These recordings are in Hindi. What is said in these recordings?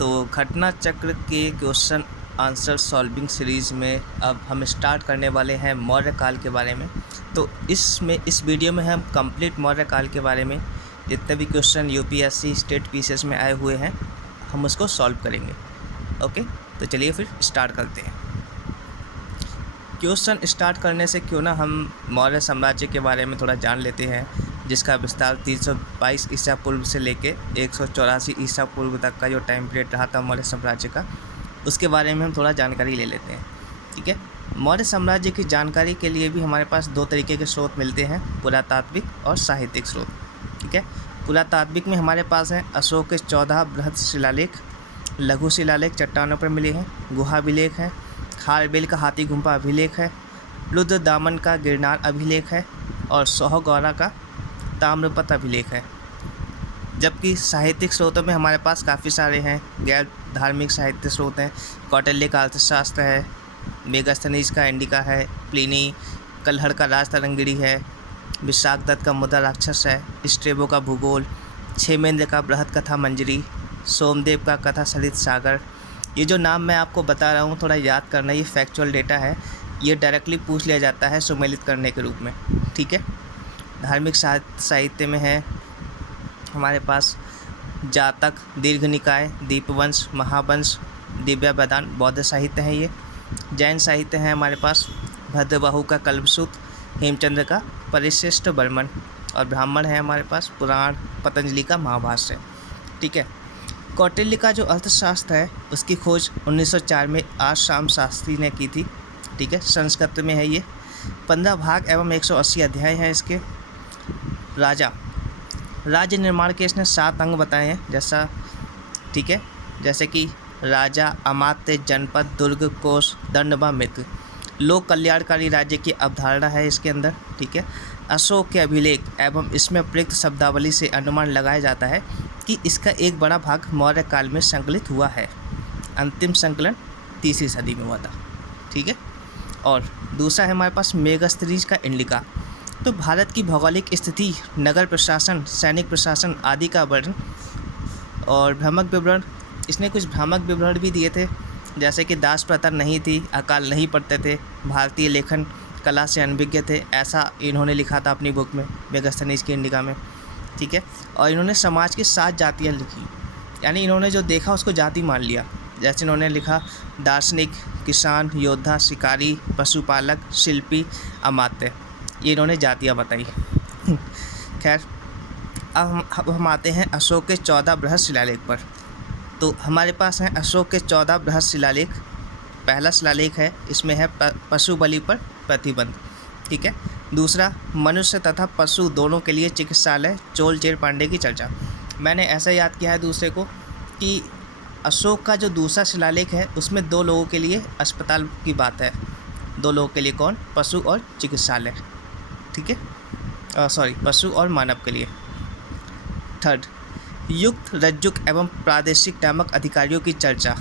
तो घटना चक्र के क्वेश्चन आंसर सॉल्विंग सीरीज़ में अब हम स्टार्ट करने वाले हैं मौर्य काल के बारे में। तो इस वीडियो में हम कंप्लीट मौर्य काल के बारे में जितने भी क्वेश्चन यूपीएससी स्टेट पीसीएस में आए हुए हैं हम उसको सॉल्व करेंगे। ओके, तो चलिए फिर स्टार्ट करते हैं। क्वेश्चन स्टार्ट करने से क्यों ना हम मौर्य साम्राज्य के बारे में थोड़ा जान लेते हैं, जिसका विस्तार 322 ईसा पूर्व से लेके 184 ईसा पूर्व तक का जो टाइम पीरियड रहा था मौर्य साम्राज्य का, उसके बारे में हम थोड़ा जानकारी ले लेते हैं। ठीक है, मौर्य साम्राज्य की जानकारी के लिए भी हमारे पास दो तरीके के स्रोत मिलते हैं, पुरातात्विक और साहित्यिक स्रोत। ठीक है, पुरातात्विक में हमारे पास हैं अशोक के 14 बृहद शिलालेख, लघु शिलालेख चट्टानों पर मिले हैं, गुहा अभिलेख है, खारबेल का हाथी गुम्फा अभिलेख है, रुद्र दामन का गिरनार अभिलेख है और सोहगौरा का ताम्रपत्र अभिलेख है। जबकि साहित्यिक स्रोतों में हमारे पास काफ़ी सारे हैं, गैर धार्मिक साहित्य स्रोत हैं। कौटिल्य का अर्थशास्त्र है, मेगास्थनीज का इंडिका है, प्लिनी कल्हड़ का राजतरंगिणी है, विशाखदत्त का मुद्रा राक्षस है, स्ट्रेबो का भूगोल, क्षेमेंद्र का बृहद कथा मंजरी, सोमदेव का कथा सरित सागर। ये जो नाम मैं आपको बता रहा हूँ थोड़ा याद करना, ये फैक्चुअल डेटा है, ये डायरेक्टली पूछ लिया जाता है सुमेलित करने के रूप में। ठीक है, धार्मिक साहित्य में है हमारे पास जातक, दीर्घ निकाय, दीपवंश, महावंश, दिव्या वेदांत, बौद्ध साहित्य है। ये जैन साहित्य है हमारे पास भद्रबाहु का कल्पसूत्र, हेमचंद्र का परिशिष्ट वर्मन और ब्राह्मण है हमारे पास पुराण, पतंजलि का महाभाष्य। ठीक है, कौटिल्य का जो अर्थशास्त्र है उसकी खोज 1904 में आश्याम शास्त्री ने की थी। ठीक है, संस्कृत में है ये, 15 भाग एवं 180 अध्याय हैं इसके। राज्य निर्माण के इसने 7 अंग बताए हैं, जैसा ठीक है, जैसे कि राजा, अमात्य, जनपद, दुर्ग, कोष, दंड व मित्र। लोक कल्याणकारी राज्य की अवधारणा है इसके अंदर। ठीक है, अशोक के अभिलेख एवं इसमें प्रयुक्त शब्दावली से अनुमान लगाया जाता है कि इसका एक बड़ा भाग मौर्य काल में संकलित हुआ है। अंतिम संकलन 3वीं सदी में हुआ था। ठीक है, और दूसरा है हमारे पास मेगास्थनीज का इंडिका। तो भारत की भौगोलिक स्थिति, नगर प्रशासन, सैनिक प्रशासन आदि का वर्णन और भ्रामक विवरण। इसने कुछ भ्रामक विवरण भी दिए थे, जैसे कि दास प्रथा नहीं थी, अकाल नहीं पढ़ते थे, भारतीय लेखन कला से अनभिज्ञ थे, ऐसा इन्होंने लिखा था अपनी बुक में मेगास्थनीज की इंडिका में। ठीक है, और इन्होंने समाज की 7 जातियाँ लिखी, यानी इन्होंने जो देखा उसको जाति मान लिया। जैसे इन्होंने लिखा दार्शनिक, किसान, योद्धा, शिकारी, पशुपालक, शिल्पी, अमात्य, ये इन्होंने जातियाँ बताई। खैर, अब हम आते हैं अशोक के 14 बृहद शिलालेख पर। तो हमारे पास हैं अशोक के 14 बृहद शिलालेख। पहला शिलालेख है, इसमें है पशु बलि पर प्रतिबंध। ठीक है, दूसरा मनुष्य तथा पशु दोनों के लिए चिकित्सालय चोल चेर पांडे की चर्चा। मैंने ऐसा याद किया है दूसरे को कि अशोक का जो दूसरा शिलालेख है उसमें 2 लोगों के लिए अस्पताल की बात है। 2 लोगों के लिए कौन? पशु और चिकित्सालय। ठीक है, पशु और मानव के लिए। थर्ड, युक्त, रज्जुक एवं प्रादेशिक नामक अधिकारियों की चर्चा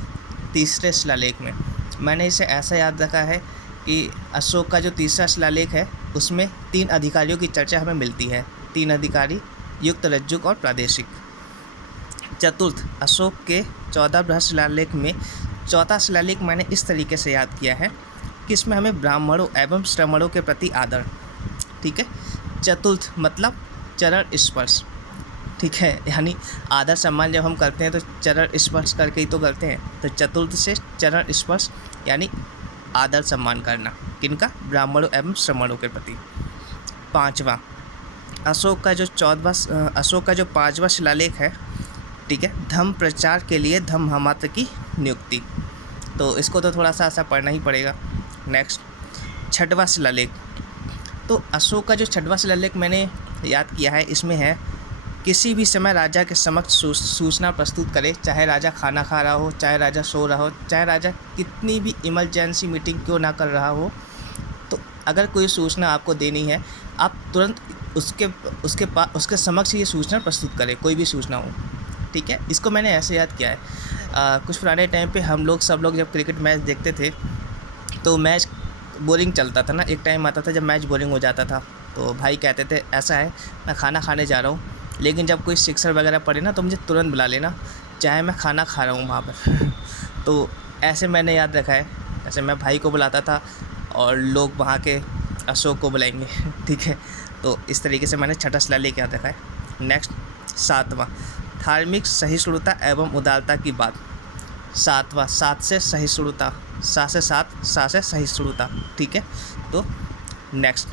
तीसरे शिलालेख में। मैंने इसे ऐसा याद रखा है कि अशोक का जो तीसरा शिलालेख है उसमें 3 अधिकारियों की चर्चा हमें मिलती है। 3 अधिकारी, युक्त, रज्जुक और प्रादेशिक। चतुर्थ, अशोक के 14 बृहद शिलालेख में चौथा शिलालेख मैंने इस तरीके से याद किया है कि इसमें हमें ब्राह्मणों एवं श्रमणों के प्रति आदर। ठीक है, चतुर्थ मतलब चरण स्पर्श। ठीक है, यानी आदर सम्मान जब हम करते हैं तो चरण स्पर्श करके ही तो करते हैं। तो चतुर्थ से चरण स्पर्श यानी आदर सम्मान करना, किनका? ब्राह्मणों एवं श्रमणों के प्रति। पाँचवा, अशोक का जो 5वां शिलालेख है, ठीक है, धम्म प्रचार के लिए धम्म महामात्र की नियुक्ति। तो इसको तो थोड़ा सा ऐसा पढ़ना ही पड़ेगा। नेक्स्ट, 6वां शिलालेख। तो अशोक का जो 6वां शिलालेख मैंने याद किया है, इसमें है किसी भी समय राजा के समक्ष सूचना प्रस्तुत करे, चाहे राजा खाना खा रहा हो, चाहे राजा सो रहा हो, चाहे राजा कितनी भी इमरजेंसी मीटिंग क्यों ना कर रहा हो, तो अगर कोई सूचना आपको देनी है आप तुरंत उसके समक्ष ये सूचना प्रस्तुत करें, कोई भी सूचना हो। ठीक है, इसको मैंने ऐसे याद किया है। कुछ पुराने टाइम पे हम लोग सब लोग जब क्रिकेट मैच देखते थे तो मैच बोरिंग चलता था ना। एक टाइम आता था जब मैच बोरिंग हो जाता था, तो भाई कहते थे ऐसा है मैं खाना खाने जा रहा हूँ, लेकिन जब कोई सिक्सर वगैरह पड़े ना तो मुझे तुरंत बुला लेना, चाहे मैं खाना खा रहा हूँ वहाँ पर तो ऐसे मैंने याद रखा है, जैसे मैं भाई को बुलाता था और लोग वहाँ के अशोक को बुलाएंगे ठीक है। तो इस तरीके से मैंने छठा शिलालेख याद रखा है। नेक्स्ट 7वां, धार्मिक सहिष्णुता एवं उदारता की बात। 7वां, 7 से सहिष्णुता, 7 से 7, 7 से सहिष्णुता, ठीक है। तो नेक्स्ट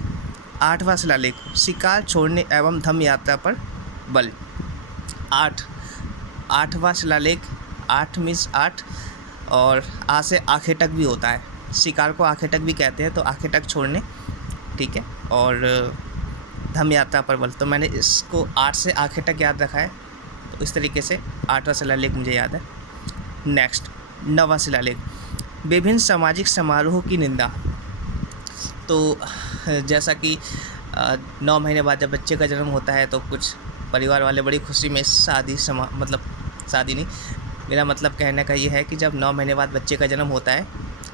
8वां शिलालेख, शिकार छोड़ने एवं धम्म यात्रा पर बल। 8वां शिलालेख, 8 मीन्स 8 और आ से आखेटक भी होता है, शिकार को आखेटक भी कहते हैं, तो आखेटक छोड़ने, ठीक है, और धम्म यात्रा पर बल। तो मैंने इसको 8 से आखेटक याद रखा है, तो इस तरीके से 8वां शिलालेख मुझे याद है। नेक्स्ट 9वां शिलालेख, विभिन्न सामाजिक समारोहों की निंदा। तो जैसा कि 9 महीने बाद जब बच्चे का जन्म होता है तो कुछ परिवार वाले बड़ी खुशी में शादी नहीं, मेरा मतलब कहने का ये है कि जब 9 महीने बाद बच्चे का जन्म होता है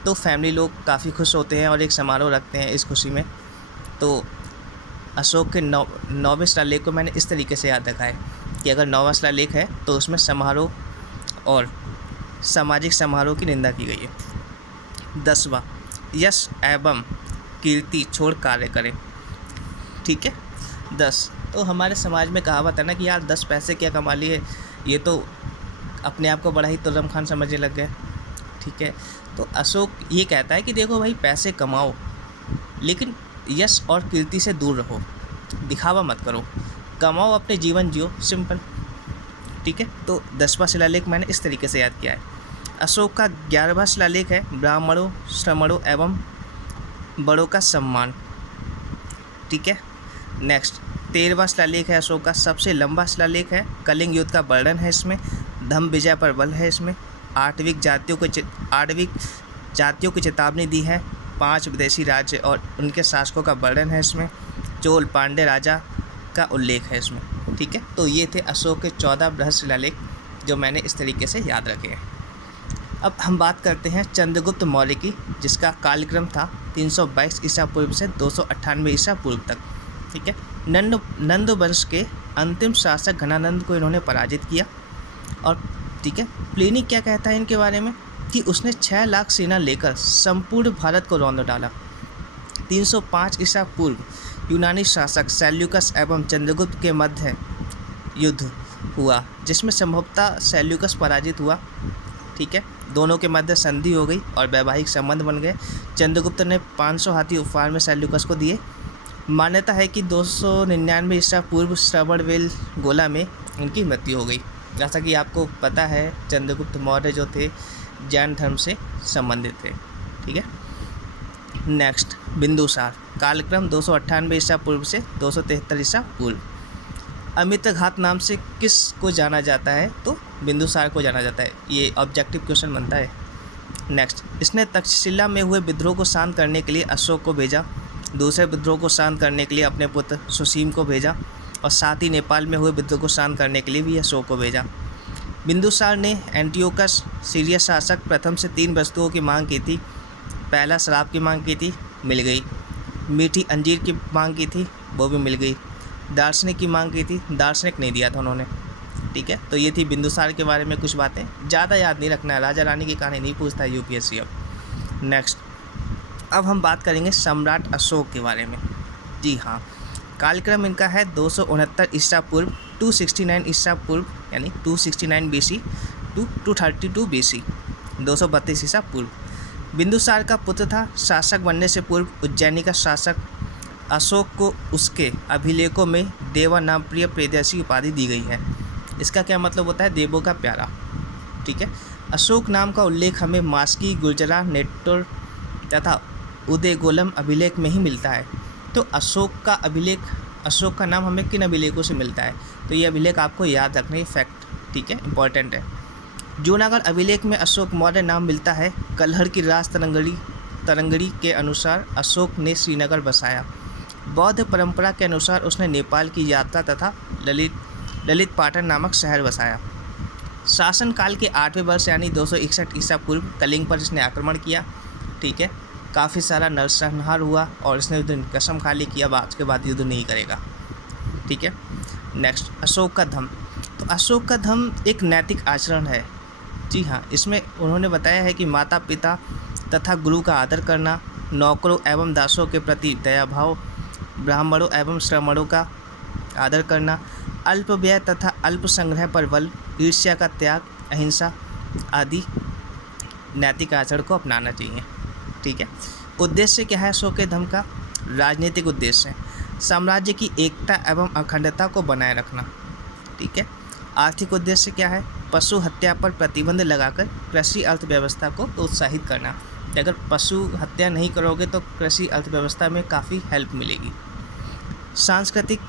तो फैमिली लोग काफ़ी खुश होते हैं और एक समारोह रखते हैं इस खुशी में। तो अशोक के 9वें शिलालेख को मैंने इस तरीके से याद रखा है कि अगर 9वां शिलालेख है तो उसमें समारोह और सामाजिक समारोह की निंदा की गई है। 10वां, यश एवं कीर्ति छोड़ कार्य करें, ठीक है। 10, तो हमारे समाज में कहावत है ना कि यार 10 पैसे क्या कमा लिए, ये तो अपने आप को बड़ा ही तुर्रम खान समझने लग गए, ठीक है। तो अशोक ये कहता है कि देखो भाई, पैसे कमाओ लेकिन यश और कीर्ति से दूर रहो, दिखावा मत करो, कमाओ, अपने जीवन जियो, सिंपल, ठीक है। तो 10वां शिलालेख मैंने इस तरीके से याद किया है। अशोक का 11वां शिलालेख है, ब्राह्मणों, श्रमणों एवं बड़ों का सम्मान, ठीक है। नेक्स्ट 13वां शिलालेख है अशोक का, सबसे लंबा शिलालेख है, कलिंग युद्ध का वर्णन है इसमें, धम्म विजय पर बल है इसमें, 8वीं जातियों की चेतावनी दी है, 5 विदेशी राज्य और उनके शासकों का वर्णन है इसमें, चोल पांड्य राजा का उल्लेख है इसमें, ठीक है। तो ये थे अशोक के 14 बृहद शिलालेख जो मैंने इस तरीके से याद रखे हैं। अब हम बात करते हैं चंद्रगुप्त मौर्य की, जिसका कालक्रम था 322 ईसा पूर्व से 298 ईसा पूर्व तक, ठीक है। नंद वंश के अंतिम शासक घनानंद को इन्होंने पराजित किया और, ठीक है, प्लिनी क्या कहता है इनके बारे में कि उसने 6 लाख सेना लेकर संपूर्ण भारत को रौंद डाला। 305 ईसा पूर्व यूनानी शासक सेल्यूकस एवं चंद्रगुप्त के मध्य युद्ध हुआ, जिसमें संभवतः सेल्यूकस पराजित हुआ, ठीक है। दोनों के मध्य संधि हो गई और वैवाहिक संबंध बन गए। चंद्रगुप्त ने 500 हाथी उपहार में सेल्यूकस को दिए। मान्यता है कि 299 ईसा पूर्व श्रवणबेल गोला में उनकी मृत्यु हो गई। जैसा कि आपको पता है चंद्रगुप्त मौर्य जो थे जैन धर्म से संबंधित थे, ठीक है। नेक्स्ट बिंदुसार, कालक्रम 298 ईसा पूर्व से 273 ईसा पूर्व। अमित्रघात नाम से किस को जाना जाता है, तो बिंदुसार को जाना जाता है। ये ऑब्जेक्टिव क्वेश्चन बनता है। नेक्स्ट, इसने तक्षशिला में हुए विद्रोह को शांत करने के लिए अशोक को भेजा, दूसरे विद्रोह को शांत करने के लिए अपने पुत्र सुसीम को भेजा और साथ ही नेपाल में हुए विद्रोह को शांत करने के लिए भी अशोक को भेजा। बिंदुसार ने एंटियोकस सीरिया शासक प्रथम से 3 वस्तुओं की मांग की थी। पहला, शराब की मांग की थी, मिल गई। मीठी अंजीर की मांग की थी, वो भी मिल गई। दार्शनिक की मांग की थी, दार्शनिक नहीं दिया था उन्होंने, ठीक है। तो ये थी बिंदुसार के बारे में कुछ बातें, ज़्यादा याद नहीं रखना है, राजा रानी की कहानी नहीं पूछता है यूपीएससी। अब नेक्स्ट, अब हम बात करेंगे सम्राट अशोक के बारे में। जी हाँ, कालक्रम इनका है 269 ईसा पूर्व 269 ईसा पूर्व, यानी 269 BC टू 232 BC, 232 ईसा पूर्व। बिंदुसार का पुत्र था। शासक बनने से पूर्व उज्जैनी का शासक अशोक को उसके अभिलेखों में देवा नाम प्रिय प्रियदर्शी उपाधि दी गई है। इसका क्या मतलब होता है, देवों का प्यारा, ठीक है। अशोक नाम का उल्लेख हमें मास्की, गुर्जरा, नेट्टोर तथा उदयगोलम अभिलेख में ही मिलता है। तो अशोक का नाम हमें किन अभिलेखों से मिलता है, तो ये अभिलेख आपको याद रखने फैक्ट, ठीक है, इंपॉर्टेंट है। जूनागढ़ अभिलेख में अशोक मौर्य नाम मिलता है। कलहर की राज तरंगड़ी के अनुसार अशोक ने श्रीनगर बसाया। बौद्ध परंपरा के अनुसार उसने नेपाल की यात्रा तथा ललित पाटन नामक शहर बसाया। शासनकाल के 8वें वर्ष यानी 261 ईसा पूर्व कलिंग पर इसने आक्रमण किया, ठीक है। काफ़ी सारा नरसंहार हुआ और इसने उस दिन कसम खा ली कि अब आज के बाद युद्ध नहीं करेगा, ठीक है। नेक्स्ट, अशोक का धम्म। तो अशोक का धर्म एक नैतिक आचरण है। जी हाँ, इसमें उन्होंने बताया है कि माता पिता तथा गुरु का आदर करना, नौकरों एवं दासों के प्रति दया भाव, ब्राह्मणों एवं श्रमणों का आदर करना, अल्प व्यय तथा अल्प संग्रह पर बल, ईर्ष्या का त्याग, अहिंसा आदि नैतिक आचरण को अपनाना चाहिए। ठीक है। उद्देश्य क्या है अशोक के धर्म का? राजनीतिक उद्देश्य है साम्राज्य की एकता एवं अखंडता को बनाए रखना। ठीक है। आर्थिक उद्देश्य क्या है? पशु हत्या पर प्रतिबंध लगाकर कृषि अर्थव्यवस्था को प्रोत्साहित करना। अगर पशु हत्या नहीं करोगे तो कृषि अर्थव्यवस्था में काफ़ी हेल्प मिलेगी। सांस्कृतिक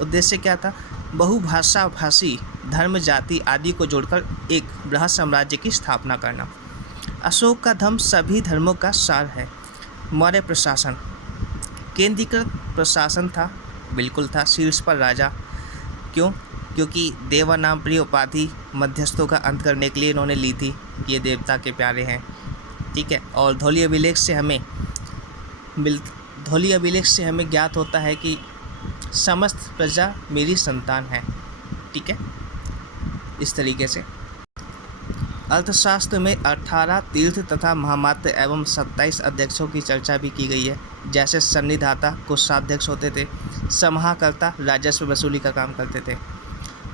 उद्देश्य क्या था? बहुभाषा भाषी धर्म जाति आदि को जोड़कर एक बृहद साम्राज्य की स्थापना करना। अशोक का धर्म सभी धर्मों का सार है। मौर्य प्रशासन केंद्रीकृत प्रशासन था, बिल्कुल था। शीर्ष पर राजा। क्यों? क्योंकि देवा नाम प्रिय उपाधि मध्यस्थों का अंत करने के लिए इन्होंने ली थी। ये देवता के प्यारे हैं। ठीक है। और धौली अभिलेख से हमें ज्ञात होता है कि समस्त प्रजा मेरी संतान है। ठीक है। इस तरीके से अर्थशास्त्र में 18 तीर्थ तथा महामात्र एवं 27 अध्यक्षों की चर्चा भी की गई है। जैसे सन्निधाता कोषाध्यक्ष होते थे, समाहर्ता राजस्व वसूली का काम करते थे।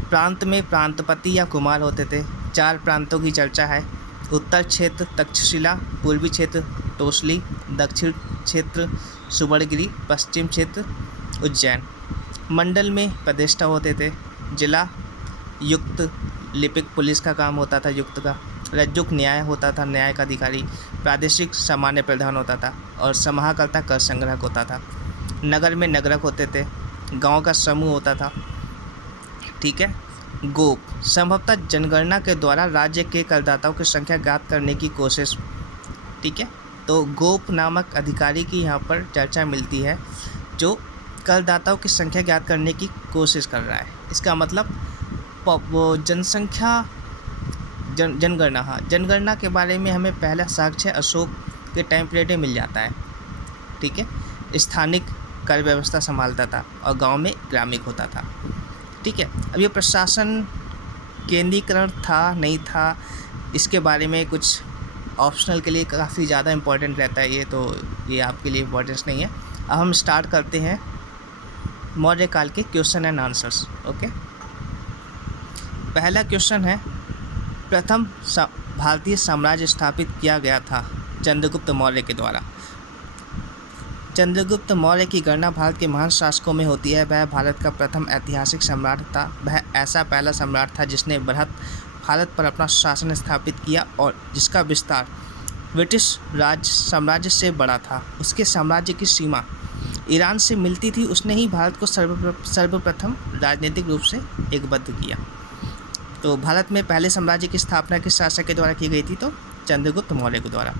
प्रांत में प्रांतपति या कुमार होते थे। 4 प्रांतों की चर्चा है। उत्तर क्षेत्र तक्षशिला, पूर्वी क्षेत्र तोसली, दक्षिण क्षेत्र सुवर्णगिरी, पश्चिम क्षेत्र उज्जैन। मंडल में प्रदेष्टा होते थे। जिला युक्त लिपिक पुलिस का काम होता था युक्त का। रज्जुक न्याय होता था, न्याय का अधिकारी। प्रादेशिक सामान्य प्रधान होता था और समाहर्ता कर संग्रहक होता था। नगर में नगरक होते थे। गांव का समूह होता था। ठीक है। गोप संभवतः जनगणना के द्वारा राज्य के करदाताओं की संख्या ज्ञात करने की कोशिश। ठीक है। तो गोप नामक अधिकारी की यहाँ पर चर्चा मिलती है जो करदाताओं की संख्या ज्ञात करने की कोशिश कर रहा है। इसका मतलब वो जनसंख्या जनगणना। हाँ, जनगणना के बारे में हमें पहला साक्ष्य अशोक के टाइम पीरियड में मिल जाता है। ठीक है। स्थानिक कर व्यवस्था संभालता था और गांव में ग्रामीण होता था। ठीक है। अब ये प्रशासन केंद्रीकरण था नहीं था, इसके बारे में कुछ ऑप्शनल के लिए काफ़ी ज़्यादा इम्पोर्टेंट रहता है ये आपके लिए इम्पोर्टेंस नहीं है। अब हम स्टार्ट करते हैं मौर्य काल के क्वेश्चन एंड आंसर्स। ओके। पहला क्वेश्चन है, प्रथम भारतीय साम्राज्य स्थापित किया गया था चंद्रगुप्त मौर्य के द्वारा। चंद्रगुप्त मौर्य की गणना भारत के महान शासकों में होती है। वह भारत का प्रथम ऐतिहासिक सम्राट था। वह ऐसा पहला सम्राट था जिसने बृहद भारत पर अपना शासन स्थापित किया और जिसका विस्तार ब्रिटिश साम्राज्य से बड़ा था। उसके साम्राज्य की सीमा ईरान से मिलती थी। उसने ही भारत को सर्वप्रथम राजनीतिक रूप से एकबद्ध किया। तो भारत में पहले साम्राज्य की स्थापना किस शासक के द्वारा की गई थी? तो चंद्रगुप्त मौर्य के द्वारा।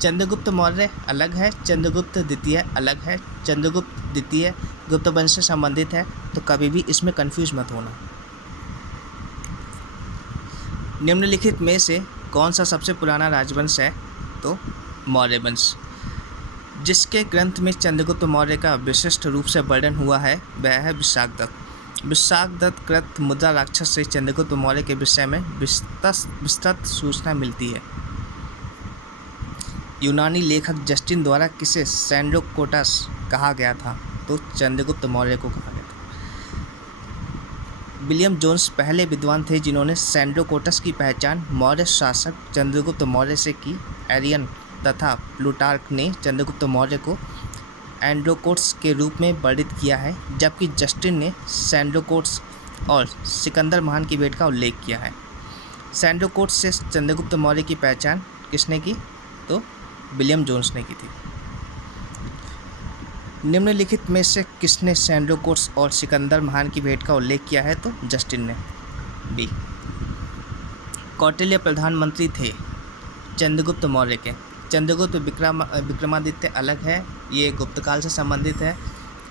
चंद्रगुप्त मौर्य अलग है, चंद्रगुप्त द्वितीय अलग है। चंद्रगुप्त द्वितीय गुप्त वंश से संबंधित है, तो कभी भी इसमें कंफ्यूज मत होना। निम्नलिखित में से कौन सा सबसे पुराना राजवंश है? तो मौर्य वंश। जिसके ग्रंथ में चंद्रगुप्त मौर्य का विशिष्ट रूप से वर्णन हुआ है वह है विशाखदत्त। विशाखदत्त कृत मुद्रा राक्षस से चंद्रगुप्त मौर्य के विषय में विस्तृत सूचना मिलती है। यूनानी लेखक जस्टिन द्वारा किसे सैंड्रोकोटस कहा गया था? तो चंद्रगुप्त मौर्य को कहा गया था। विलियम जोन्स पहले विद्वान थे जिन्होंने सैंड्रोकोटस की पहचान मौर्य शासक चंद्रगुप्त मौर्य से की। एरियन तथा प्लूटार्क ने चंद्रगुप्त मौर्य को एंड्रोकोट्स के रूप में वर्णित किया है, जबकि जस्टिन ने सैंड्रोकोट्स और सिकंदर महान की भेंट का उल्लेख किया है। सैंड्रोकोट्स से चंद्रगुप्त मौर्य की पहचान किसने की? तो विलियम जोन्स ने की थी। निम्नलिखित में से किसने सैंड्रोकोट्स और सिकंदर महान की भेंट का उल्लेख किया है? तो जस्टिन ने। बी। कौटिल्य प्रधानमंत्री थे चंद्रगुप्त मौर्य के। चंद्रगुप्त विक्रमादित्य अलग है, ये गुप्त काल से संबंधित है।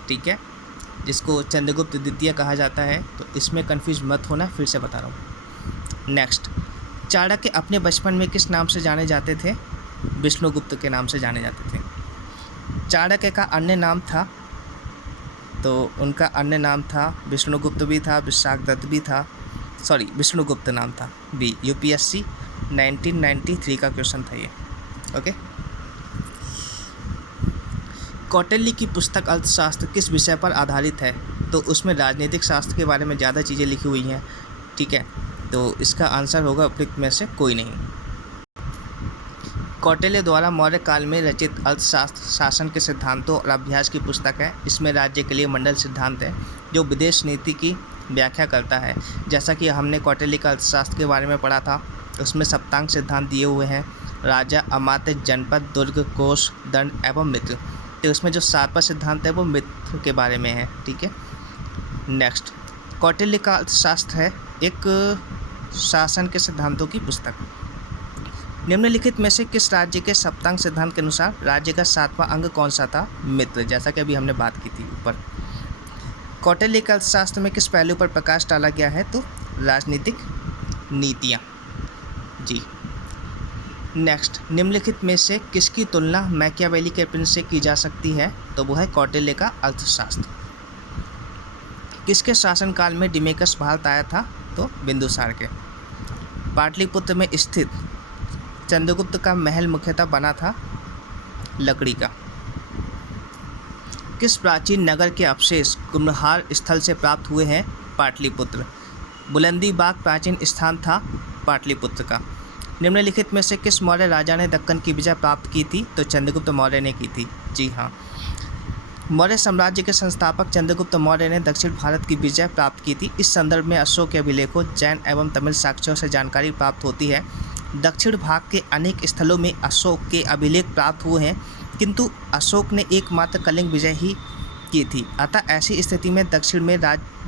ठीक है। जिसको चंद्रगुप्त द्वितीय कहा जाता है, तो इसमें कंफ्यूज मत होना, फिर से बता रहा हूँ। नेक्स्ट, चाणक्य अपने बचपन में किस नाम से जाने जाते थे? विष्णुगुप्त के नाम से जाने जाते थे। चाणक्य का अन्य नाम था, तो उनका अन्य नाम था विष्णुगुप्त भी था, विशाखदत्त भी था। सॉरी विष्णुगुप्त नाम था। बी, यूपीएससी 1993 का क्वेश्चन था ये। ओके। कौटिल्य की पुस्तक अर्थशास्त्र किस विषय पर आधारित है? तो उसमें राजनीतिक शास्त्र के बारे में ज़्यादा चीज़ें लिखी हुई हैं, ठीक है। तो इसका आंसर होगा उपयुक्त में से कोई नहीं। कौटिल्य द्वारा मौर्य काल में रचित अर्थशास्त्र शासन के सिद्धांतों और अभ्यास की पुस्तक है। इसमें राज्य के लिए मंडल सिद्धांत है जो विदेश नीति की व्याख्या करता है। जैसा कि हमने कौटिल्य का अर्थशास्त्र के बारे में पढ़ा था, उसमें सप्तांग सिद्धांत दिए हुए हैं, राजा, अमात्य, जनपद, दुर्ग, कोष, दंड एवं मित्र। तो उसमें जो 7वां सिद्धांत है वो मित्र के बारे में है, ठीक है। नेक्स्ट, कौटिल्य का अर्थशास्त्र है एक शासन के सिद्धांतों की पुस्तक। निम्नलिखित में से किस राज्य के सप्तांग सिद्धांत के अनुसार राज्य का 7वां अंग कौन सा था? मित्र, जैसा कि अभी हमने बात की थी ऊपर। कौटिल्य का अर्थशास्त्र में किस पहलू पर प्रकाश डाला गया है? तो राजनीतिक नीतियाँ जी। नेक्स्ट, निम्नलिखित में से किसकी तुलना मैकियावेली के प्रिंस से की जा सकती है? तो वो है कौटिल्य का अर्थशास्त्र। किसके शासनकाल में डिमेकस भारत आया था? तो बिंदुसार के। पाटलिपुत्र में स्थित चंद्रगुप्त का महल मुख्यतः बना था लकड़ी का। किस प्राचीन नगर के अवशेष कुम्भलहार स्थल से प्राप्त हुए हैं? पाटलिपुत्र। बुलंदी बाग प्राचीन स्थान था पाटलिपुत्र का। निम्नलिखित में से किस मौर्य राजा ने दक्कन की विजय प्राप्त की थी? तो चंद्रगुप्त मौर्य ने की थी। जी हाँ, मौर्य साम्राज्य के संस्थापक चंद्रगुप्त मौर्य ने दक्षिण भारत की विजय प्राप्त की थी। इस संदर्भ में अशोक के अभिलेखों, जैन एवं तमिल साक्ष्यों से जानकारी प्राप्त होती है। दक्षिण भाग के अनेक स्थलों में अशोक के अभिलेख प्राप्त हुए हैं, किंतु अशोक ने एकमात्र कलिंग विजय ही की थी। अतः ऐसी स्थिति में दक्षिण में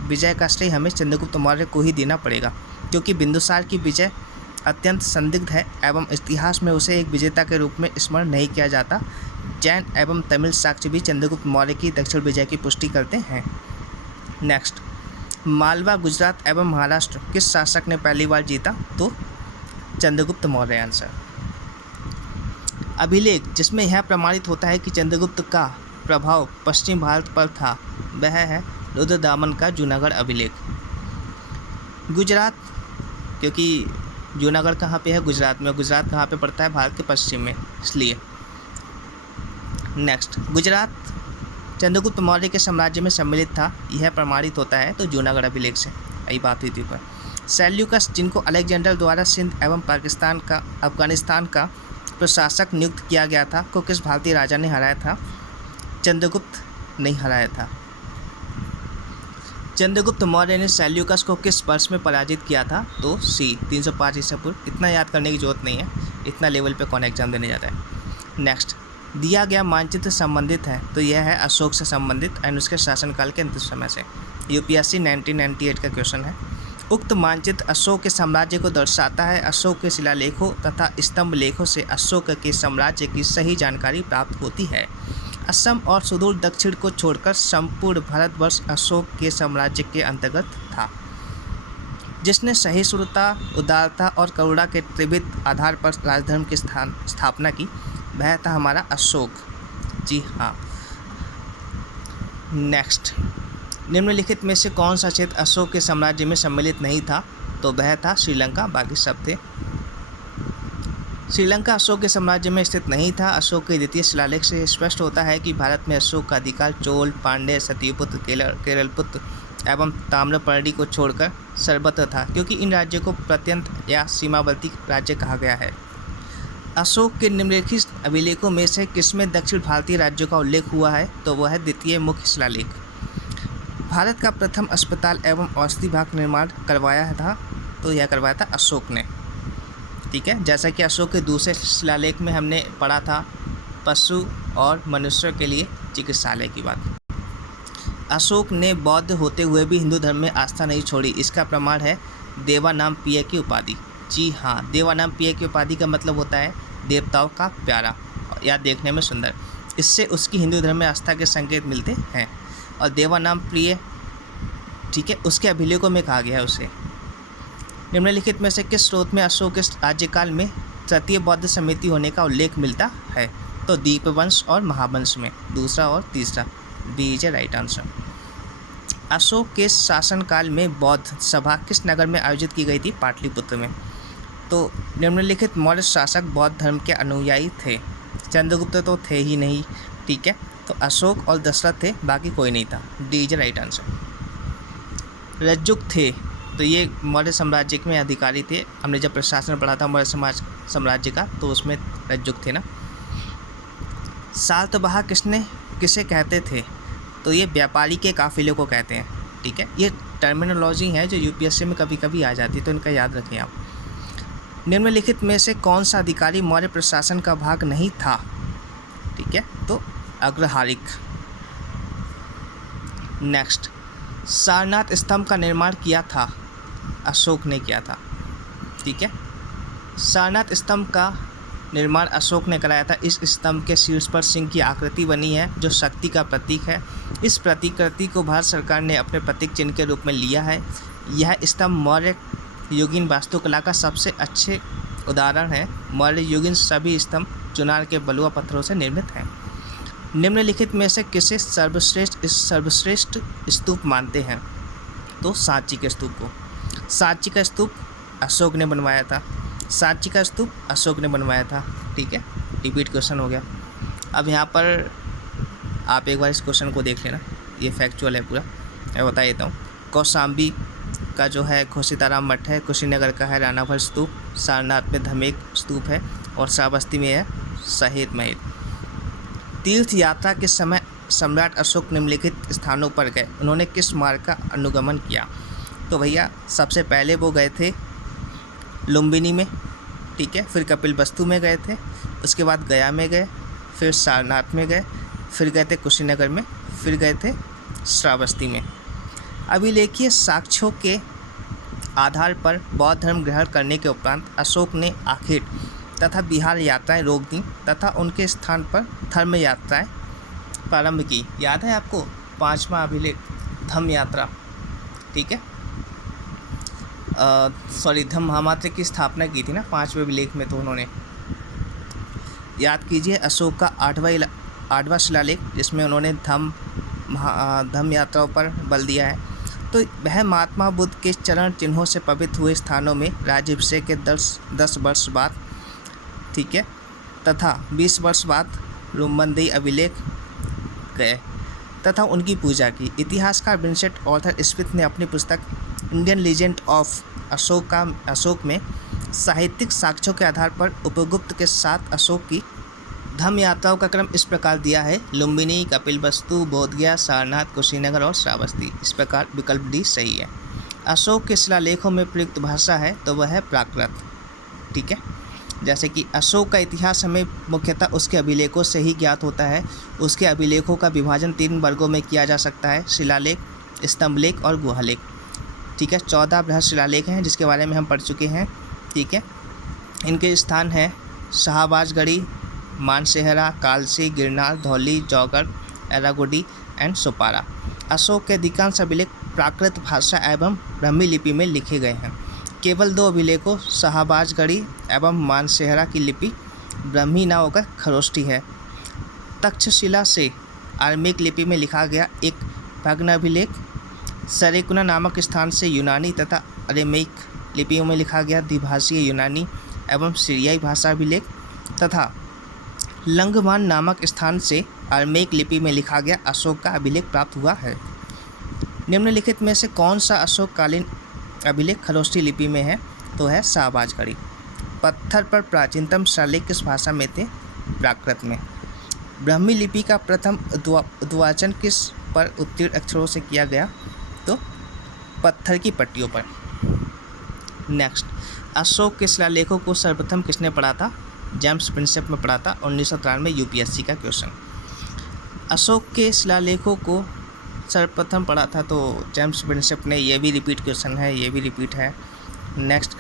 विजय का श्रेय हमें चंद्रगुप्त मौर्य को ही देना पड़ेगा, क्योंकि बिंदुसार की विजय अत्यंत संदिग्ध है एवं इतिहास में उसे एक विजेता के रूप में स्मरण नहीं किया जाता। जैन एवं तमिल साक्ष्य भी चंद्रगुप्त मौर्य की दक्षिण विजय की पुष्टि करते हैं। नेक्स्ट, मालवा, गुजरात एवं महाराष्ट्र किस शासक ने पहली बार जीता? तो चंद्रगुप्त मौर्य आंसर। अभिलेख जिसमें यह प्रमाणित होता है कि चंद्रगुप्त का प्रभाव पश्चिम भारत पर था, वह है रुद्रदामन का जूनागढ़ अभिलेख। गुजरात, क्योंकि जूनागढ़ कहाँ पे है? गुजरात में। गुजरात कहाँ पे पड़ता है? भारत के पश्चिम में, इसलिए। नेक्स्ट, गुजरात चंद्रगुप्त मौर्य के साम्राज्य में सम्मिलित था, यह प्रमाणित होता है तो जूनागढ़ अभिलेख से। यही बात हुई थी ऊपर। सेल्यूकस, जिनको अलेक्जेंडर द्वारा सिंध एवं अफगानिस्तान का प्रशासक नियुक्त किया गया था, को किस भारतीय राजा ने हराया था? चंद्रगुप्त नहीं हराया था। चंद्रगुप्त मौर्य ने सेल्यूकस को किस वर्ष में पराजित किया था? तो सी, 305 ईसा पूर्व। इतना याद करने की जरूरत नहीं है, इतना लेवल पे कौन एग्जाम देने जाता है। नेक्स्ट, दिया गया मानचित्र संबंधित है, तो यह है अशोक से संबंधित एंड उसके शासनकाल के अंतिम समय से। यूपीएससी 1998 का क्वेश्चन है। उक्त मानचित्र अशोक के साम्राज्य को दर्शाता है। अशोक के शिलालेखों तथा स्तंभ लेखों से अशोक के साम्राज्य की सही जानकारी प्राप्त होती है। असम और सुदूर दक्षिण को छोड़कर संपूर्ण भारतवर्ष अशोक के साम्राज्य के अंतर्गत था। जिसने सहिष्णुता, उदारता और करुणा के त्रिविध आधार पर राजधर्म की स्थापना की, वह था हमारा अशोक। जी हाँ। नेक्स्ट, निम्नलिखित में से कौन सा क्षेत्र अशोक के साम्राज्य में सम्मिलित नहीं था? तो वह था श्रीलंका, बाकी सब थे। श्रीलंका अशोक के साम्राज्य में स्थित नहीं था। अशोक के द्वितीय शिलालेख से स्पष्ट होता है कि भारत में अशोक का अधिकार चोल, पांड्य, सत्यपुत्र, केरलपुत्र एवं ताम्रपर्णी को छोड़कर सर्वत्र था, क्योंकि इन राज्यों को प्रत्यंत या सीमावर्ती राज्य कहा गया है। अशोक के निम्नलिखित अभिलेखों में से किसमें दक्षिण भारतीय राज्यों का उल्लेख हुआ है? तो वह है द्वितीय मुख्य शिलालेख। भारत का प्रथम अस्पताल एवं औषधि विभाग निर्माण करवाया था, तो यह करवाया था अशोक ने। ठीक है, जैसा कि अशोक के दूसरे शिलालेख में हमने पढ़ा था पशु और मनुष्य के लिए चिकित्सालय की बात। अशोक ने बौद्ध होते हुए भी हिंदू धर्म में आस्था नहीं छोड़ी। इसका प्रमाण है देवानाम प्रिय की उपाधि। जी हाँ, देवानाम प्रिय की उपाधि का मतलब होता है देवताओं का प्यारा या देखने में सुंदर। इससे उसकी हिंदू धर्म में आस्था के संकेत मिलते हैं। और देवानाम प्रिय, ठीक है, उसके अभिलेखों में कहा गया है उसे। निम्नलिखित में से किस स्रोत में अशोक के राज्यकाल में तृतीय बौद्ध समिति होने का उल्लेख मिलता है? तो दीपवंश और महावंश में। दूसरा और तीसरा, B is a right answer. Ashoka के शासनकाल में बौद्ध सभा किस नगर में आयोजित की गई थी? पाटलिपुत्र में। तो निम्नलिखित मौर्य शासक बौद्ध धर्म के अनुयायी थे? चंद्रगुप्त तो थे ही नहीं, ठीक है, तो अशोक और दशरथ थे, बाकी कोई नहीं था। D is right answer. रज्जुक थे, तो ये मौर्य साम्राज्य में अधिकारी थे। हमने जब प्रशासन पढ़ा था मौर्य साम्राज्य का, तो उसमें रज्जुक थे ना। सातवाह किसे कहते थे? तो ये व्यापारी के काफिले को कहते हैं, ठीक है। ये टर्मिनोलॉजी है जो यूपीएससी में कभी कभी आ जाती है, तो इनका याद रखें आप। निम्नलिखित में से कौन सा अधिकारी मौर्य प्रशासन का भाग नहीं था? ठीक है, तो अग्रहारिक। नेक्स्ट, सारनाथ स्तंभ का निर्माण किया था? अशोक ने किया था, ठीक है। सारनाथ स्तंभ का निर्माण अशोक ने कराया था। इस स्तंभ के शीर्ष पर सिंह की आकृति बनी है जो शक्ति का प्रतीक है। इस प्रतिकृति को भारत सरकार ने अपने प्रतीक चिन्ह के रूप में लिया है। यह स्तंभ मौर्य युगीन वास्तुकला का सबसे अच्छे उदाहरण है। मौर्य युगीन सभी स्तंभ चुनार के बलुआ पत्थरों से निर्मित हैं। निम्नलिखित में से किसे सर्वश्रेष्ठ स्तूप मानते हैं? तो सांची के स्तूप को। सांची का स्तूप अशोक ने बनवाया था। सांची का स्तूप अशोक ने बनवाया था, ठीक है। रिपीट क्वेश्चन हो गया। अब यहाँ पर आप एक बार इस क्वेश्चन को देख लेना, ये फैक्चुअल है पूरा, मैं बता देता हूँ। कौशाम्बी का जो है घोषिताराम मठ है, कुशीनगर का है राणाभर स्तूप, सारनाथ में धमेक स्तूप है और श्रावस्ती में है शहीद महल। तीर्थ यात्रा के समय सम्राट अशोक निम्नलिखित स्थानों पर गए, उन्होंने किस मार्ग का अनुगमन किया? तो भैया सबसे पहले वो गए थे लुम्बिनी में, ठीक है, फिर कपिलवस्तु में गए थे, उसके बाद गया में गए, फिर सारनाथ में गए, फिर गए थे कुशीनगर में, फिर गए थे श्रावस्ती में। अभिलेखीय साक्ष्यों के आधार पर बौद्ध धर्म ग्रहण करने के उपरांत अशोक ने आखेट तथा बिहार यात्राएं रोक दी तथा उनके स्थान पर धर्म यात्राएं प्रारंभ की। याद है आपको 5वां अभिलेख धम्म यात्रा, ठीक है, धम्म महामात्र की स्थापना की थी ना 5वें अभिलेख में, तो उन्होंने याद कीजिए अशोक का 8वां शिलालेख जिसमें उन्होंने धम्म यात्राओं पर बल दिया है। तो वह महात्मा बुद्ध के चरण चिन्हों से पवित्र हुए स्थानों में राज्याभिषेक के 10 वर्ष बाद, ठीक है, तथा 20 वर्ष बाद रोमनदेही अभिलेख गए तथा उनकी पूजा की। इतिहासकार विंसेंट आर्थर स्मिथ ने अपनी पुस्तक इंडियन लीजेंड ऑफ अशोक में साहित्यिक साक्ष्यों के आधार पर उपगुप्त के साथ अशोक की धम्म यात्राओं का क्रम इस प्रकार दिया है: लुम्बिनी, कपिलवस्तु, बोधगया, सारनाथ, कुशीनगर और श्रावस्ती। इस प्रकार विकल्प डी सही है। अशोक के शिलालेखों में प्रयुक्त भाषा है तो वह है प्राकृत, ठीक है। जैसे कि अशोक का इतिहास हमें मुख्यतः उसके अभिलेखों से ही ज्ञात होता है। उसके अभिलेखों का विभाजन 3 वर्गों में किया जा सकता है: शिलालेख, स्तंभलेख और गुहालेख, ठीक है। 14 बृहद शिलालेख हैं जिसके बारे में हम पढ़ चुके हैं, ठीक है। इनके स्थान हैं शाहबाजगढ़ी, मानसेहरा, कालसी, गिरनार, धौली, जौगढ़, एरागुडी एंड सोपारा। अशोक के अधिकांश अभिलेख प्राकृत भाषा एवं ब्राह्मी लिपि में लिखे गए हैं। केवल 2 अभिलेखों शाहबाजगढ़ी एवं मानसेहरा की लिपि ब्राह्मी न होकर खरोष्ठी है। तक्षशिला से आर्मेक लिपि में लिखा गया एक भग्नाभिलेख, सरेकुना नामक स्थान से यूनानी तथा अरेमेइक लिपियों में लिखा गया द्विभाषीय यूनानी एवं सीरियाई भाषा अभिलेख तथा लंगमान नामक स्थान से अरमेक लिपि में लिखा गया अशोक का अभिलेख प्राप्त हुआ है। निम्नलिखित में से कौन सा अशोककालीन अभिलेख खरोष्ठी लिपि में है? तो है शाहबाजगढ़ी। पत्थर पर प्राचीनतम शिलालेख किस भाषा में थे? प्राकृत में। ब्राह्मी लिपि का प्रथम उद्वाचन किस पर उत्तीर्ण अक्षरों से किया गया? तो पत्थर की पट्टियों पर। नेक्स्ट, अशोक के शिलालेखों को सर्वप्रथम किसने पढ़ा था? जेम्स प्रिंसेप में पढ़ा था 1993 यूपीएससी का क्वेश्चन। अशोक के शिलालेखों को सर्वप्रथम पढ़ा था तो जेम्स प्रिंसेप ने। ये भी रिपीट क्वेश्चन है, ये भी रिपीट है। नेक्स्ट,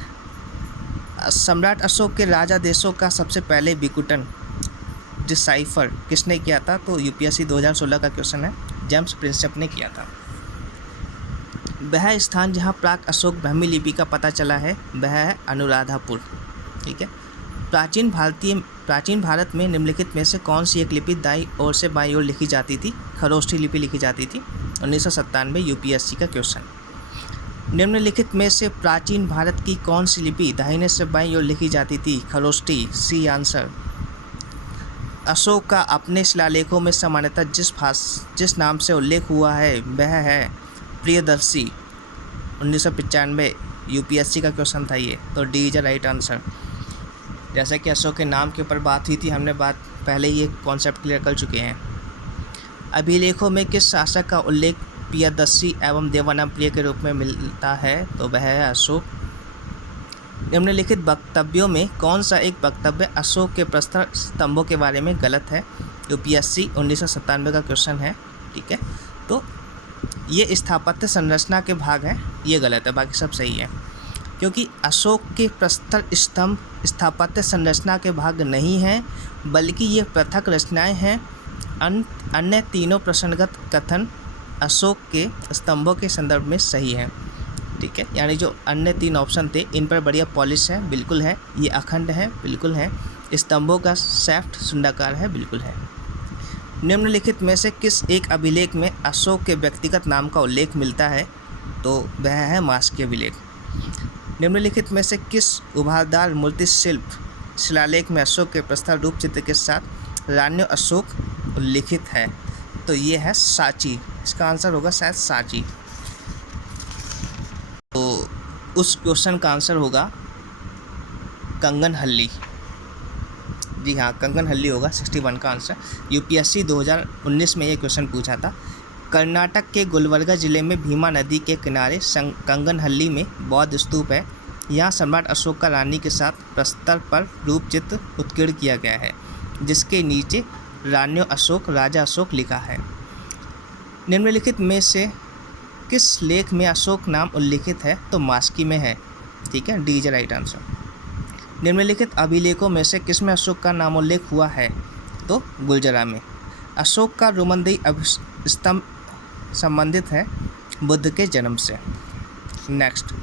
सम्राट अशोक के राजा देशों का सबसे पहले विकुटन डिसाइफर किसने किया था? तो यूपीएससी 2016 का क्वेश्चन है, जेम्स प्रिंसेप ने किया था। वह स्थान जहाँ प्राक अशोक ब्राह्मी लिपि का पता चला है वह है अनुराधापुर, ठीक है। प्राचीन भारत में निम्नलिखित में से कौन सी एक लिपि दाईं ओर से बाईं ओर लिखी जाती थी? खरोष्ठी लिपि लिखी जाती थी। 1997 यूपीएससी का क्वेश्चन। निम्नलिखित में से प्राचीन भारत की कौन सी लिपि दाहिने से बाईं ओर लिखी जाती थी? Kharosthi, C answer. अशोक का अपने शिलालेखों में सामान्यतः जिस नाम से उल्लेख हुआ है वह है प्रियदर्शी। 1995 यूपीएससी का क्वेश्चन था ये, तो डी इज राइट आंसर। जैसे कि अशोक के नाम के ऊपर बात हुई थी, हमने बात पहले ये कॉन्सेप्ट क्लियर कर चुके हैं। अभिलेखों में किस शासक का उल्लेख प्रियदर्शी एवं देवानंद के रूप में मिलता है? तो वह है अशोक। निम्नलिखित वक्तव्यों में कौन सा एक वक्तव्य अशोक के प्रस्तर स्तंभों के बारे में गलत है? यूपीएससी 1997 का क्वेश्चन है, ठीक है। तो ये स्थापत्य संरचना के भाग हैं, ये गलत है, बाकी सब सही है, क्योंकि अशोक के प्रस्तर स्तंभ स्थापत्य संरचना के भाग नहीं हैं, बल्कि ये पृथक रचनाएं हैं। अन्य तीनों प्रश्नगत कथन अशोक के स्तंभों के संदर्भ में सही है, ठीक है। यानी जो अन्य 3 ऑप्शन थे इन पर बढ़िया पॉलिश है, बिल्कुल है। ये अखंड है, बिल्कुल है। स्तंभों का शैफ्ट सुंडाकार है, बिल्कुल है। निम्नलिखित में से किस एक अभिलेख में अशोक के व्यक्तिगत नाम का उल्लेख मिलता है? तो वह है मास्की अभिलेख। निम्नलिखित में से किस उभारदार मूर्ति शिलालेख में अशोक के प्रस्तर रूप चित्र के साथ रान्यो अशोक उल्लिखित है? तो ये है सांची, इसका आंसर होगा शायद सांची। तो उस क्वेश्चन का आंसर होगा कंगनहल्ली। जी हाँ, कंगनहल्ली होगा 61 का आंसर। यूपीएससी 2019 में ये क्वेश्चन पूछा था। कर्नाटक के गुलबर्गा जिले में भीमा नदी के किनारे कंगनहल्ली में बौद्ध स्तूप है। यहाँ सम्राट अशोक का रानी के साथ प्रस्तर पर रूप चित्र उत्कीर्ण किया गया है, जिसके नीचे रान्यो अशोक, राजा अशोक लिखा है। निम्नलिखित में से किस लेख में अशोक नाम उल्लिखित है? तो मास्की में है, ठीक है, डी इज राइट आंसर। निम्नलिखित अभिलेखों में से किस में अशोक का नाम उल्लेख हुआ है? तो गुलजरा में। अशोक का रोमनदेही स्तंभ संबंधित है बुद्ध के जन्म से। नेक्स्ट,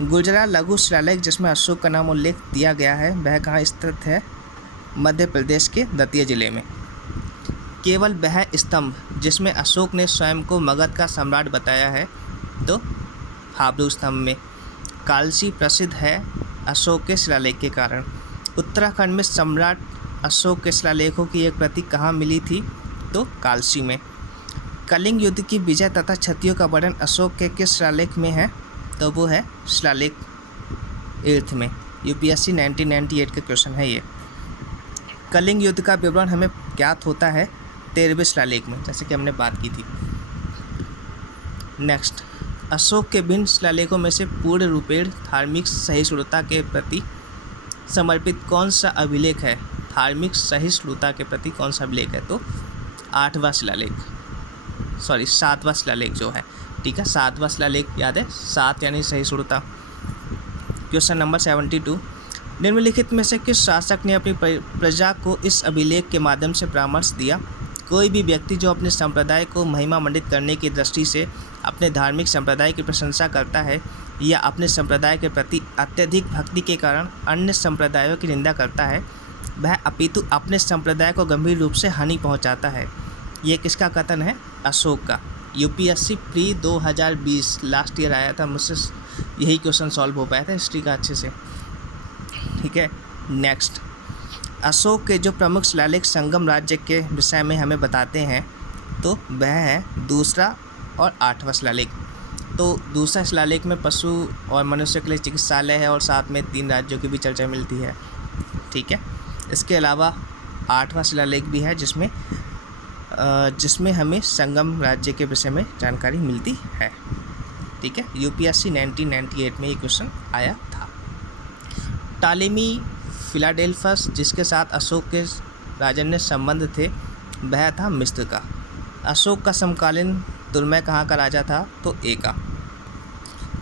गुलजरा लघु शिलालेख जिसमें अशोक का नाम उल्लेख दिया गया है वह कहाँ स्थित है? मध्य प्रदेश के दतिया जिले में। केवल वह स्तंभ जिसमें अशोक ने स्वयं को मगध का सम्राट बताया है, तो हाब्रू स्तंभ में। कालसी प्रसिद्ध है अशोक के शिलालेख के कारण। उत्तराखंड में सम्राट अशोक के शिलालेखों की एक प्रति कहाँ मिली थी? तो कालसी में। कलिंग युद्ध की विजय तथा क्षतियों का वर्णन अशोक के किस शिलालेख में है? तो वो है शिलालेख 8 में। यूपीएससी 1998 का क्वेश्चन है ये। कलिंग युद्ध का विवरण हमें ज्ञात होता है 13वें शिलालेख में, जैसे कि हमने बात की थी। नेक्स्ट, अशोक के भिन्न शिलालेखों में से पूर्ण रूपेण धार्मिक सहिष्णुता के प्रति समर्पित कौन सा अभिलेख है? धार्मिक सहिष्णुता के प्रति कौन सा अभिलेख है? तो 8वां शिलालेख, 7वां शिलालेख जो है, ठीक है, 7वां शिलालेख याद है, 7 यानी सहिष्णुता। क्वेश्चन नंबर 72, निम्नलिखित में से किस शासक ने अपनी प्रजा को इस अभिलेख के माध्यम से परामर्श दिया? कोई भी व्यक्ति जो अपने संप्रदाय को महिमा मंडित करने की दृष्टि से अपने धार्मिक संप्रदाय की प्रशंसा करता है या अपने संप्रदाय के प्रति अत्यधिक भक्ति के कारण अन्य संप्रदायों की निंदा करता है, वह अपितु अपने संप्रदाय को गंभीर रूप से हानि पहुंचाता है। ये किसका कथन है? अशोक का। यूपीएससी प्री 2020 लास्ट ईयर आया था, मुझसे यही क्वेश्चन सॉल्व हो पाया था हिस्ट्री का अच्छे से, ठीक है। नेक्स्ट, अशोक के जो प्रमुख शिलालेख संगम राज्य के विषय में हमें बताते हैं, तो वह है दूसरा और 8वां शिलालेख। तो दूसरा शिलालेख में पशु और मनुष्य के लिए चिकित्सालय है और साथ में 3 राज्यों की भी चर्चा मिलती है, ठीक है। इसके अलावा 8वां शिलालेख भी है जिसमें हमें संगम राज्य के विषय में जानकारी मिलती है, ठीक है। यूपीएससी 1998 में ये क्वेश्चन आया था। टालेमी फिलाडेल्फस जिसके साथ अशोक के राजन्य संबंध थे वह था मिस्र का। अशोक का समकालीन तुर्मै कहाँ का राजा था? तो एका।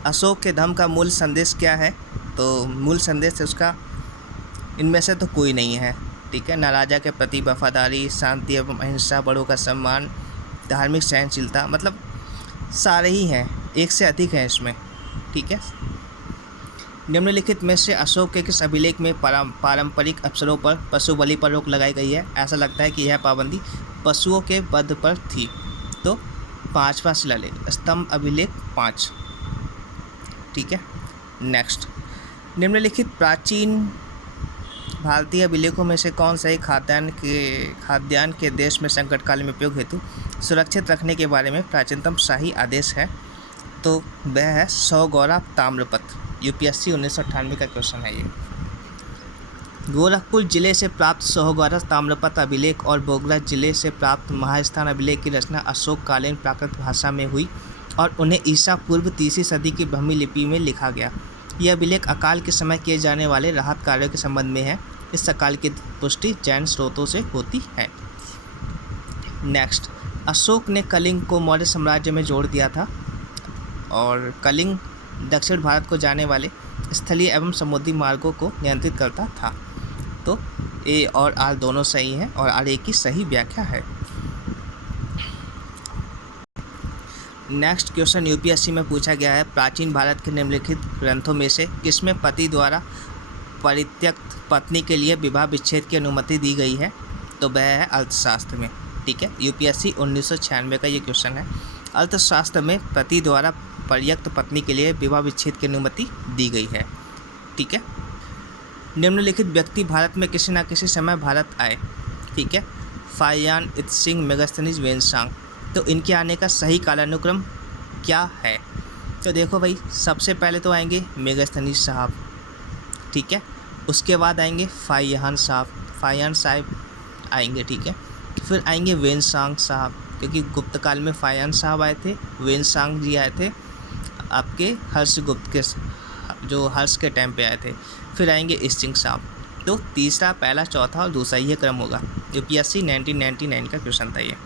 अशोक के धम्म का मूल संदेश क्या है? तो मूल संदेश उसका इनमें से तो कोई नहीं है, ठीक है। न राजा के प्रति वफादारी, शांति एवं अहिंसा, बड़ों का सम्मान, धार्मिक सहनशीलता, मतलब सारे ही हैं, एक से अधिक हैं इसमें, ठीक है। निम्नलिखित में से अशोक के किस अभिलेख में पारंपरिक अवसरों पर पशु बलि पर रोक लगाई गई है? ऐसा लगता है कि यह पाबंदी पशुओं के वध पर थी। तो 5वां शिलालेख स्तंभ अभिलेख 5। ठीक है। नेक्स्ट, निम्नलिखित प्राचीन भारतीय अभिलेखों में से कौन सा एक खाद्यान्न के देश में संकट काल में उपयोग हेतु सुरक्षित रखने के बारे में प्राचीनतम शाही आदेश है? तो वह है सौगौरा ताम्रपत्र। यूपीएससी 1998 का क्वेश्चन है ये। गोरखपुर जिले से प्राप्त सौगौरा ताम्रपत्र अभिलेख और बोगला जिले से प्राप्त महास्थान अभिलेख की रचना अशोक कालीन प्राकृत भाषा में हुई और उन्हें ईसा पूर्व 3वीं सदी की ब्राह्मी लिपि में लिखा गया। यह अभिलेख अकाल के समय किए जाने वाले राहत कार्यों के संबंध में है। इस अकाल की पुष्टि जैन स्रोतों से होती है। नेक्स्ट, अशोक ने कलिंग को मौर्य साम्राज्य में जोड़ दिया था और कलिंग दक्षिण भारत को जाने वाले स्थलीय एवं समुद्री मार्गों को नियंत्रित करता था। तो ए और आर दोनों सही हैं और आर ए की सही व्याख्या है। नेक्स्ट क्वेश्चन यूपीएससी में पूछा गया है, प्राचीन भारत के निम्नलिखित ग्रंथों में से किसमें पति द्वारा परित्यक्त पत्नी के लिए विवाह विच्छेद की अनुमति दी गई है? तो वह है अर्थशास्त्र में। ठीक है, यूपीएससी 1996 का ये क्वेश्चन है। अर्थशास्त्र में पति द्वारा परित्यक्त पत्नी के लिए विवाह विच्छेद की अनुमति दी गई है। ठीक है। निम्नलिखित व्यक्ति भारत में किसी न किसी समय भारत आए। ठीक है, फाहियान इत्सिंग मेगास्थनीज वेनसांग। तो इनके आने का सही कालानुक्रम क्या है? तो देखो भाई, सबसे पहले तो आएंगे मेगास्थनीज साहब। ठीक है, उसके बाद आएंगे फाहियान साहब आएंगे। ठीक है, फिर आएंगे वेनसांग साहब, क्योंकि गुप्त काल में फाहियान साहब आए थे, वेनसांग जी आए थे आपके हर्षगुप्त के जो हर्ष के टाइम पे आए थे। फिर आएंगे इत्सिंग साहब। तो तीसरा, पहला, चौथा और दूसरा ये क्रम होगा। यूपीएससी 1999 का क्वेश्चन था ये।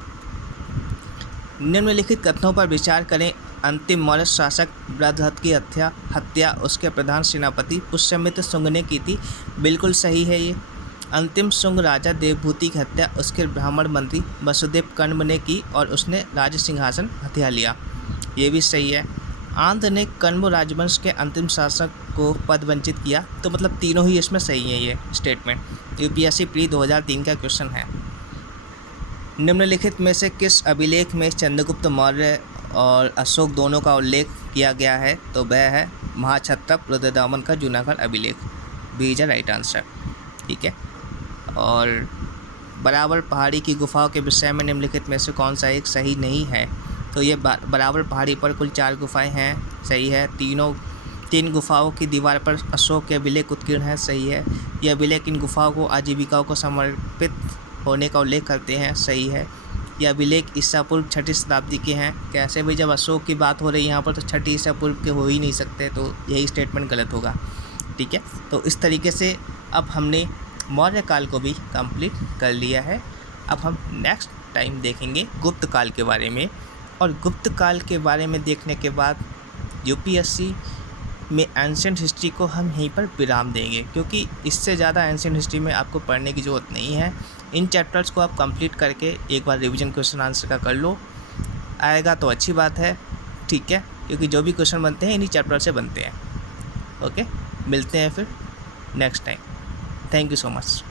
निम्नलिखित कथनों पर विचार करें। अंतिम मौर्य शासक बृहद्रथ की हत्या उसके प्रधान सेनापति पुष्यमित्र शुंग ने की थी। बिल्कुल सही है ये। अंतिम शुंग राजा देवभूति की हत्या उसके ब्राह्मण मंत्री वसुदेव कण्व ने की और उसने राज सिंहासन हथिया लिया। ये भी सही है। आंध्र ने कण्व राजवंश के अंतिम शासक को पद वंचित किया। तो मतलब तीनों ही इसमें सही है ये स्टेटमेंट। यूपीएससी प्री 2003 का क्वेश्चन है। निम्नलिखित में से किस अभिलेख में चंद्रगुप्त मौर्य और अशोक दोनों का उल्लेख किया गया है? तो वह है महाक्षत्रप रुद्रदामन का जूनागढ़ अभिलेख। B is right answer. ठीक है। और बराबर पहाड़ी की गुफाओं के विषय में निम्नलिखित में से कौन सा एक सही नहीं है? तो ये बराबर पहाड़ी पर कुल 4 गुफाएं हैं। सही है। 3 गुफाओं की दीवार पर अशोक के अभिलेख उत्कीर्ण है। सही है। यह अभिलेख इन गुफाओं को आजीविकाओं को समर्पित होने का उल्लेख करते हैं। सही है। यह अभिलेख ईसा पूर्व 6वीं शताब्दी के हैं। कैसे भी, जब अशोक की बात हो रही है यहाँ पर, तो 6वीं ईसा पूर्व के हो ही नहीं सकते, तो यही स्टेटमेंट गलत होगा। ठीक है। तो इस तरीके से अब हमने मौर्य काल को भी कंप्लीट कर लिया है। अब हम नेक्स्ट टाइम देखेंगे गुप्त काल के बारे में, और गुप्त काल के बारे में देखने के बाद यूपीएससी में एंशिएंट हिस्ट्री को हम यहीं पर विराम देंगे, क्योंकि इससे ज़्यादा एंशिएंट हिस्ट्री में आपको पढ़ने की ज़रूरत नहीं है। इन चैप्टर्स को आप कंप्लीट करके एक बार रिवीजन क्वेश्चन आंसर का कर लो, आएगा तो अच्छी बात है। ठीक है, क्योंकि जो भी क्वेश्चन बनते हैं इन्हीं चैप्टर से बनते हैं। ओके, मिलते हैं फिर next time. Thank you so much.